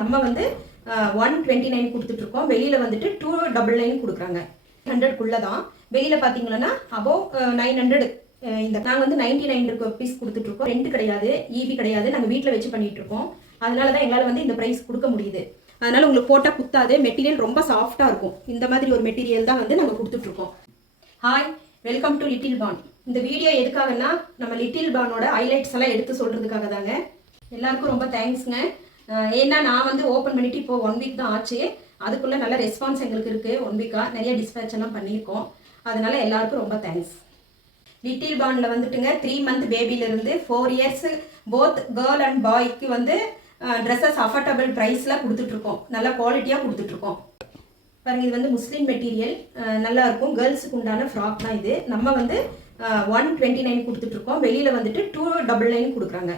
நம்ம வந்து 129 கொடுத்துட்ருக்கோம். வெளியில் வந்துட்டு 299 கொடுக்குறாங்க. 100க்குள்ளே தான். வெளியில் பார்த்தீங்கன்னா அபோவ் 900 இந்த நாங்கள் வந்து 99 ருபீஸ் கொடுத்துட்ருக்கோம். ரெண்ட் கிடையாது, ஈபி கிடையாது, நாங்கள் வீட்டில் வச்சு பண்ணிகிட்ருக்கோம். அதனால தான் எங்களால் வந்து இந்த ப்ரைஸ் கொடுக்க முடியுது. அதனால் உங்களுக்கு போட்டால் குத்தாது. மெட்டீரியல் ரொம்ப சாஃப்டாக இருக்கும். இந்த மாதிரி ஒரு மெட்டீரியல் தான் வந்து நாங்கள் கொடுத்துட்ருக்கோம். ஹாய், வெல்கம் டு லிட்டில் பான். இந்த வீடியோ எதுக்காகனா நம்ம லிட்டில் பானோட ஹைலைட்ஸ் எல்லாம் எடுத்து சொல்கிறதுக்காக தாங்க. எல்லாருக்கும் ரொம்ப தேங்க்ஸ்ங்க. ஏன்னா நான் வந்து ஓப்பன் பண்ணிவிட்டு இப்போ 1 வீக் தான் ஆச்சு. அதுக்குள்ளே நல்ல ரெஸ்பான்ஸ் எங்களுக்கு இருக்குது. 1 வீக்காக நிறைய டிஸ்பேட்ச் எல்லாம் பண்ணியிருக்கோம். அதனால எல்லாருக்கும் ரொம்ப தேங்க்ஸ். லிட்டில் பானில் வந்துட்டுங்க 3 மந்த் பேபியிலேருந்து 4 இயர்ஸ் போத் கேர்ள் அண்ட் பாய்க்கு வந்து ட்ரெஸ்ஸஸ் அஃபோர்டபுள் ப்ரைஸில் கொடுத்துட்ருக்கோம். நல்ல குவாலிட்டியாக கொடுத்துட்ருக்கோம். பாருங்கள், இது வந்து முஸ்லீம் மெட்டீரியல், நல்லாயிருக்கும். கேர்ள்ஸுக்கு உண்டான ஃப்ராக் தான் இது. நம்ம வந்து 129 கொடுத்துட்ருக்கோம். வெளியில் வந்துட்டு 299 கொடுக்குறாங்க.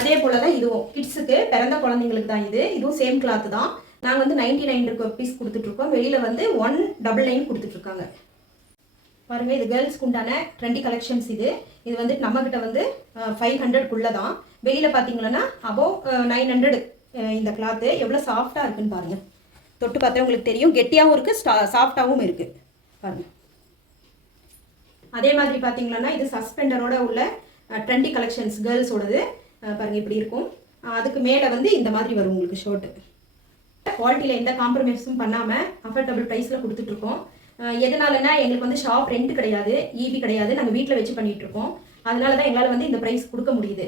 அதே போல் தான் இதுவும் கிட்ஸுக்கு பிறந்த குழந்தைங்களுக்கு தான் இதுவும் சேம் கிளாத்து தான். நாங்கள் வந்து 99 ருபீஸ் கொடுத்துட்ருக்கோம். வெளியில் வந்து 199 கொடுத்துட்ருக்காங்க. பாருங்கள், இது கேர்ள்ஸ்க்கு உண்டான ட்ரெண்டி கலெக்ஷன்ஸ். இது வந்து நம்மக்கிட்ட வந்து 500க்குள்ளே தான். வெளியில் பார்த்தீங்கன்னா அபோவ் 900 இந்த கிளாத்து எவ்வளோ சாஃப்டாக இருக்குன்னு பாருங்கள். தொட்டு பார்த்தா உங்களுக்கு தெரியும். கெட்டியாகவும் இருக்குது, சாஃப்டாகவும் இருக்குது. பாருங்கள். அதே மாதிரி பார்த்தீங்கன்னா இது சஸ்பெண்டரோட உள்ள ட்ரெண்டி கலெக்ஷன்ஸ் கேர்ள்ஸோடது. பாருங்கள், இப்படி இருக்கும். அதுக்கு மேலே வந்து இந்த மாதிரி வரும் உங்களுக்கு ஷர்ட்டு. குவாலிட்டியில் எந்த காம்ப்ரமைஸும் பண்ணாமல் அஃபோர்டபுள் ப்ரைஸில் கொடுத்துட்ருக்கோம். எதனாலனா எங்களுக்கு வந்து ஷாப் ரெண்ட் கிடையாது, ஈபி கிடையாது, நாங்கள் வீட்டில் வச்சு பண்ணிகிட்ருக்கோம். அதனால தான் எங்களால் வந்து இந்த ப்ரைஸ் கொடுக்க முடியுது.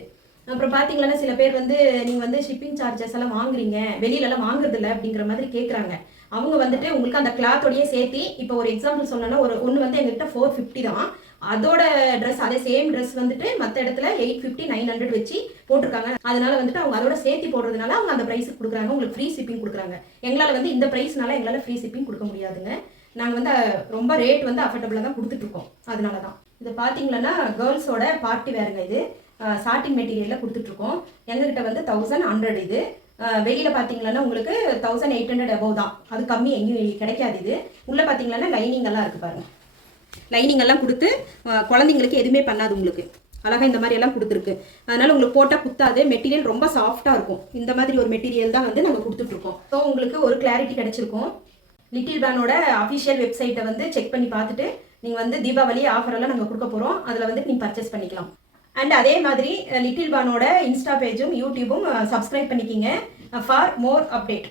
அப்புறம் பார்த்தீங்கன்னா சில பேர் வந்து நீங்கள் வந்து ஷிப்பிங் சார்ஜஸ் எல்லாம் வாங்குறீங்க, வெளியிலலாம் வாங்குறதில்ல அப்படிங்கிற மாதிரி கேட்குறாங்க. அவங்க வந்துட்டு உங்களுக்கு அந்த கிளாத்தோடையே சேர்த்து, இப்போ ஒரு எக்ஸாம்பிள் சொன்னோன்னா ஒன்று வந்து எங்கள்கிட்ட 450 தான். அதோட ட்ரெஸ், அதே சேம் ட்ரெஸ் வந்துட்டு மற்ற இடத்துல 850 900 வச்சு போட்டிருக்காங்க. அதனால வந்துட்டு அவங்க அதோட சேர்த்து போடுறதுனால அவங்க அந்த ப்ரைஸுக்கு கொடுக்குறாங்க. உங்களுக்கு ஃப்ரீ ஷிப்பிங் கொடுக்குறாங்க. எங்களால் வந்து இந்த ப்ரைஸ்னால எங்களால் ஃப்ரீ ஷிப்பிங் கொடுக்க முடியாதுங்க. நாங்கள் வந்து ரொம்ப ரேட் வந்து அஃபோர்டபுளாக தான் கொடுத்துட்ருக்கோம். அதனால தான் இதை பார்த்தீங்கன்னா கேர்ள்ஸோட பார்ட்டி வேறுங்க. இது சாட்டின் மெட்டீரியலில் கொடுத்துட்ருக்கோம். எங்ககிட்ட வந்து 1100 இது. வெளியில் பார்த்தீங்கன்னா உங்களுக்கு 1800 அபோவ் தான். அது கம்மி எங்கேயும் கிடைக்காது. இது உள்ளே பார்த்தீங்கன்னா லைனிங் எல்லாம் இருக்குது பாருங்கள். லைனிங் எல்லாம் கொடுத்து குழந்தைங்களுக்கு எதுவுமே பண்ணாது. உங்களுக்கு அழகாக இந்த மாதிரி எல்லாம் கொடுத்துருக்கு. அதனால் உங்களுக்கு போட்டால் குத்தாது. மெட்டீரியல் ரொம்ப சாஃப்டாக இருக்கும். இந்த மாதிரி ஒரு மெட்டீரியல் தான் வந்து நாங்கள் கொடுத்துட்ருக்கோம். ஸோ உங்களுக்கு ஒரு கிளாரிட்டி கிடச்சிருக்கும். லிட்டில் பானோட அஃபிஷியல் வெப்சைட்டை வந்து செக் பண்ணி பார்த்துட்டு நீங்கள் வந்து தீபாவளி ஆஃபரெல்லாம் நாங்கள் கொடுக்க போகிறோம். அதில் வந்து நீங்கள் பர்ச்சேஸ் பண்ணிக்கலாம். அண்ட் அதே மாதிரி லிட்டில் பானோட இன்ஸ்டா பேஜும் யூடியூபும் சப்ஸ்கிரைப் பண்ணிக்கிங்க ஃபார் மோர் அப்டேட்.